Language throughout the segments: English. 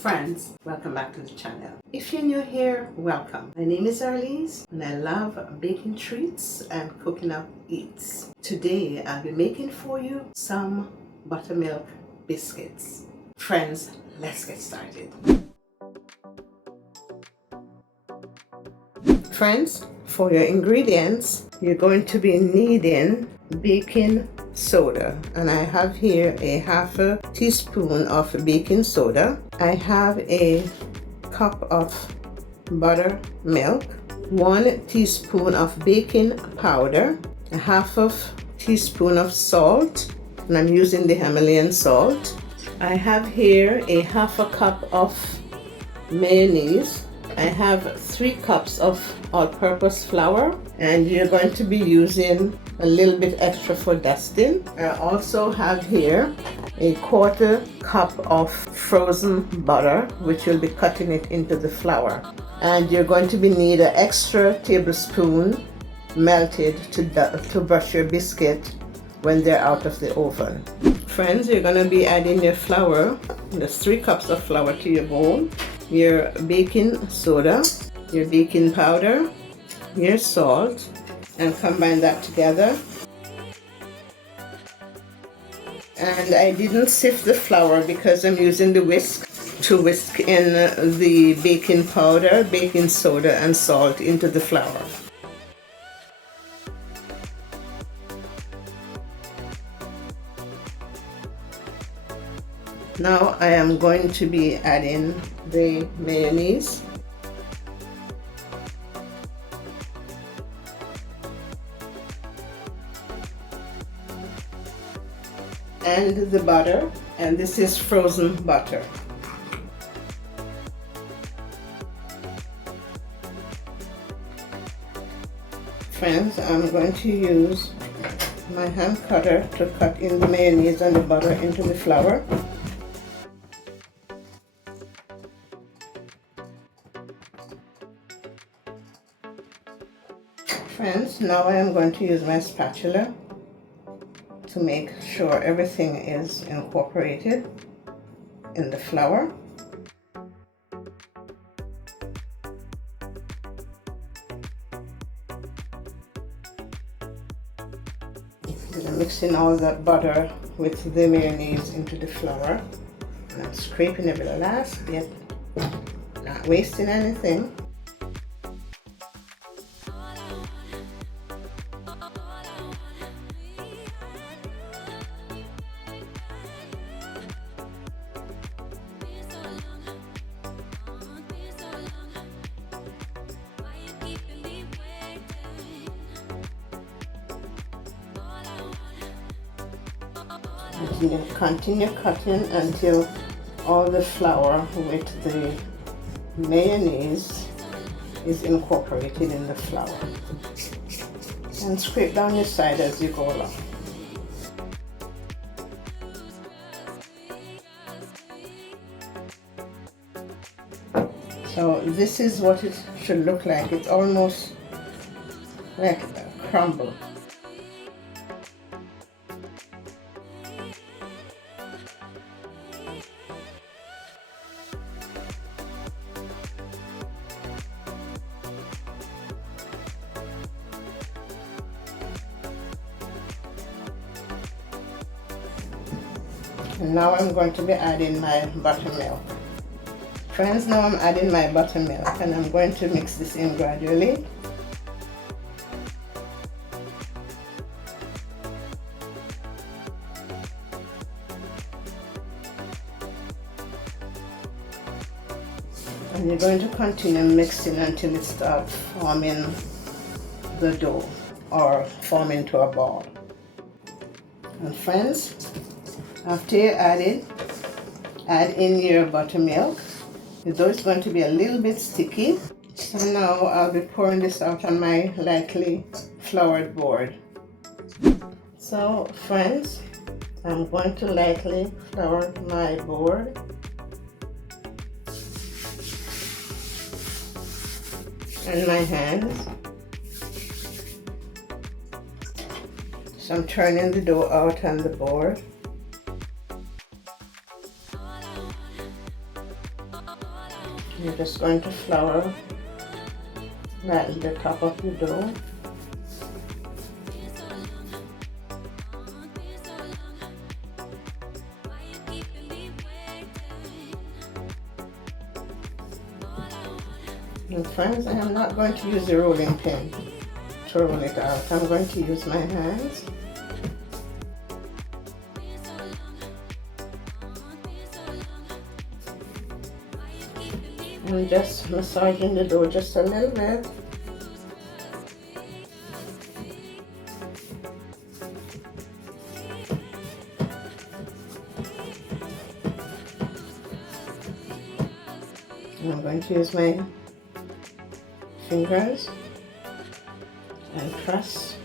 Friends, welcome back to the channel. If you're new here, welcome. My name is Arelees and I love baking treats and cooking up eats. Today I'll be making for you some buttermilk biscuits. Friends, let's get started. Friends, for your ingredients, you're going to be needing baking soda, and I have here a half a teaspoon of baking soda. I have a cup of buttermilk, 1 teaspoon of baking powder, a half of teaspoon of salt, and I'm using the Himalayan salt. I have here a half a cup of mayonnaise. I have 3 cups of all-purpose flour, and you're going to be using a little bit extra for dusting. I also have here a 1/4 cup of frozen butter, which you'll be cutting it into the flour. And you're going to need an extra tablespoon melted to brush your biscuit when they're out of the oven. Friends, you're going to be adding your flour. There's 3 cups of flour to your bowl, your baking soda, your baking powder, your salt, and combine that together. And I didn't sift the flour because I'm using the whisk to whisk in the baking powder, baking soda, and salt into the flour. Now I am going to be adding the mayonnaise. And the butter, and this is frozen butter. Friends, I'm going to use my hand cutter to cut in the mayonnaise and the butter into the flour. Friends, now I am going to use my spatula to make sure everything is incorporated in the flour. I'm mixing all that butter with the mayonnaise into the flour. And I'm scraping every last bit, not wasting anything. Continue cutting until all the flour with the mayonnaise is incorporated in the flour. And scrape down your side as you go along. So this is what it should look like. It's almost like a crumble. And now I'm going to be adding my buttermilk. Friends, now I'm adding my buttermilk and I'm going to mix this in gradually. And you're going to continue mixing until it starts forming the dough or forming to a ball. And friends, after you add in your buttermilk. The dough is going to be a little bit sticky. So now I'll be pouring this out on my lightly floured board. So friends, I'm going to lightly flour my board. And my hands. So I'm turning the dough out on the board. You're just going to flour lightly the top of the dough. And friends, I am not going to use the rolling pin to roll it out. I'm going to use my hands. I'm just massaging the dough just a little bit. And I'm going to use my fingers and press.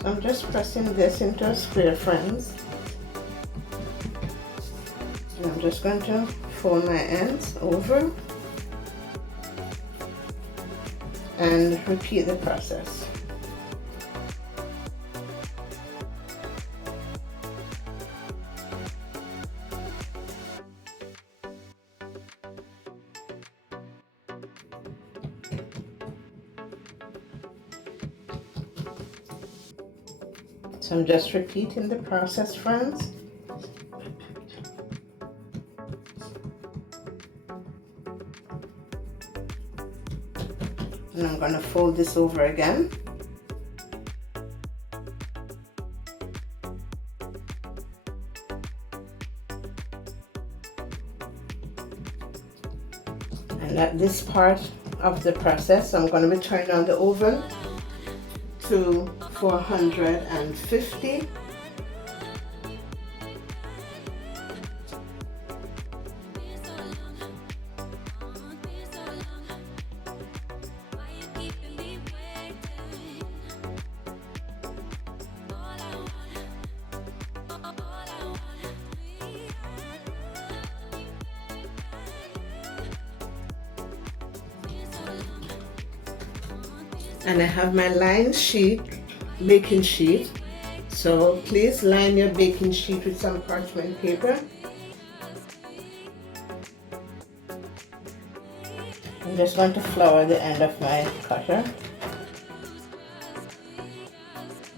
So I'm just pressing this into a square, friends. And I'm just going to fold my ends over and repeat the process. So I'm just repeating the process, friends. And I'm going to fold this over again. And at this part of the process, I'm going to be turning on the oven to 450. And I have my line sheet, baking sheet. So please line your baking sheet with some parchment paper. I'm just going to flour the end of my cutter.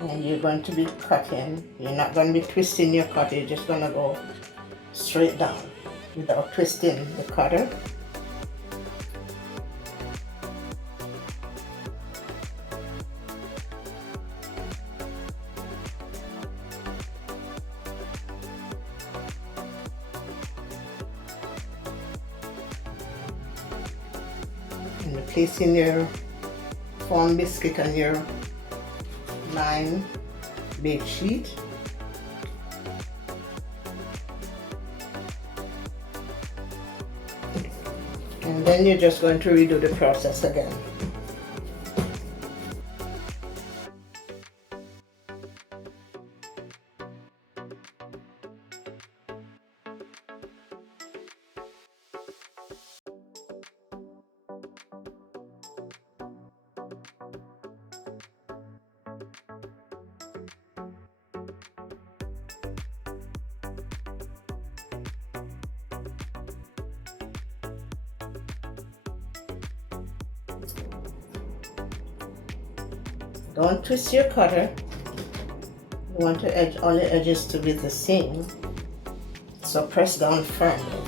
And you're going to be cutting. You're not going to be twisting your cutter, you're just going to go straight down without twisting the cutter. And placing your form biscuit on your line bake sheet. And then you're just going to redo the process again. Don't twist your cutter. You want all the edges to be the same. So press down firmly.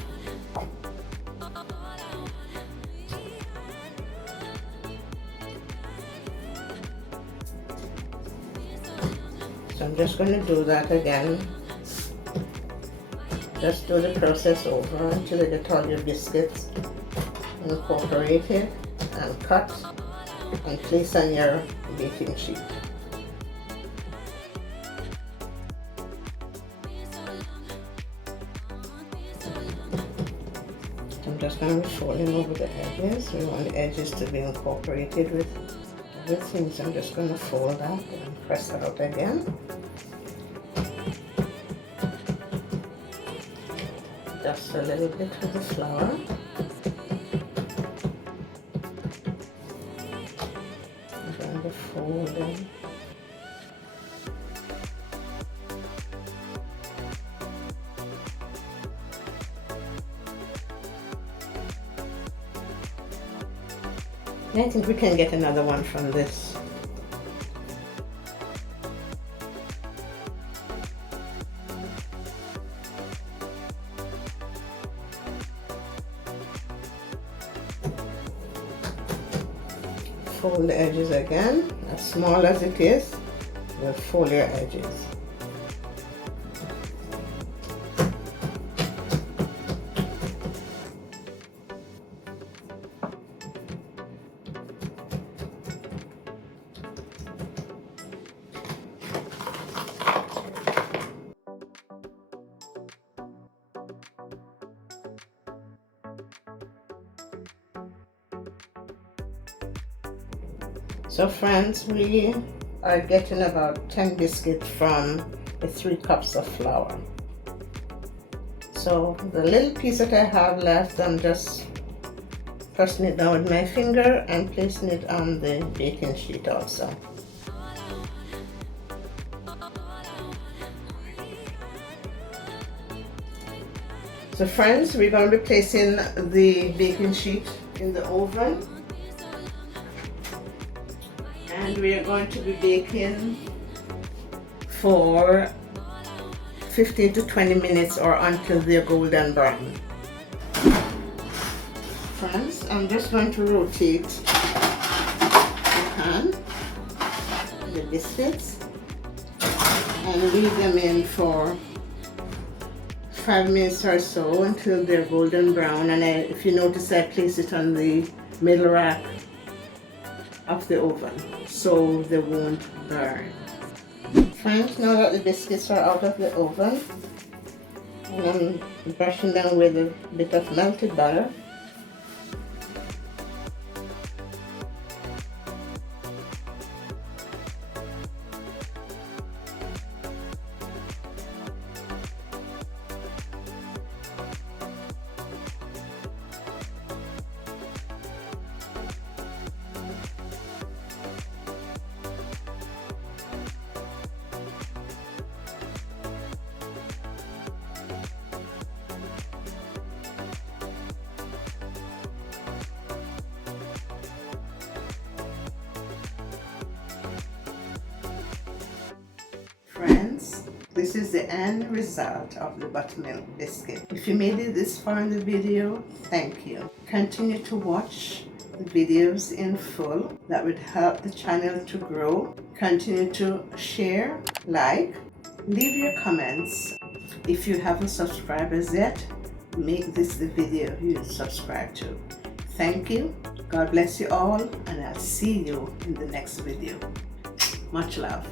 So I'm just going to do that again. Just do the process over until you get all your biscuits incorporated and cut and place on your baking sheet. I'm just going to be folding over the edges. We want the edges to be incorporated with everything, so I'm just going to fold that and press it out again. just a little bit with the flour. I'm going to fold them. I think we can get another one from this. Fold the edges again, as small as it is, you'll fold your edges. So friends, we are getting about 10 biscuits from the 3 cups of flour. So the little piece that I have left, I'm just pressing it down with my finger and placing it on the baking sheet also. So friends, we're going to be placing the baking sheet in the oven. And we are going to be baking for 15 to 20 minutes or until they're golden brown. Friends, I'm just going to rotate the pan, the biscuits, and leave them in for 5 minutes or so until they're golden brown. And if you notice, I place it on the middle rack of the oven so they won't burn. Friends, now that the biscuits are out of the oven, and I'm brushing them with a bit of melted butter. Friends, this is the end result of the buttermilk biscuit. If you made it this far in the video, thank you. Continue to watch the videos in full. That would help the channel to grow. Continue to share, like, leave your comments. If you haven't subscribed as yet, make this the video you subscribe to. Thank you. God bless you all, and I'll see you in the next video. Much love.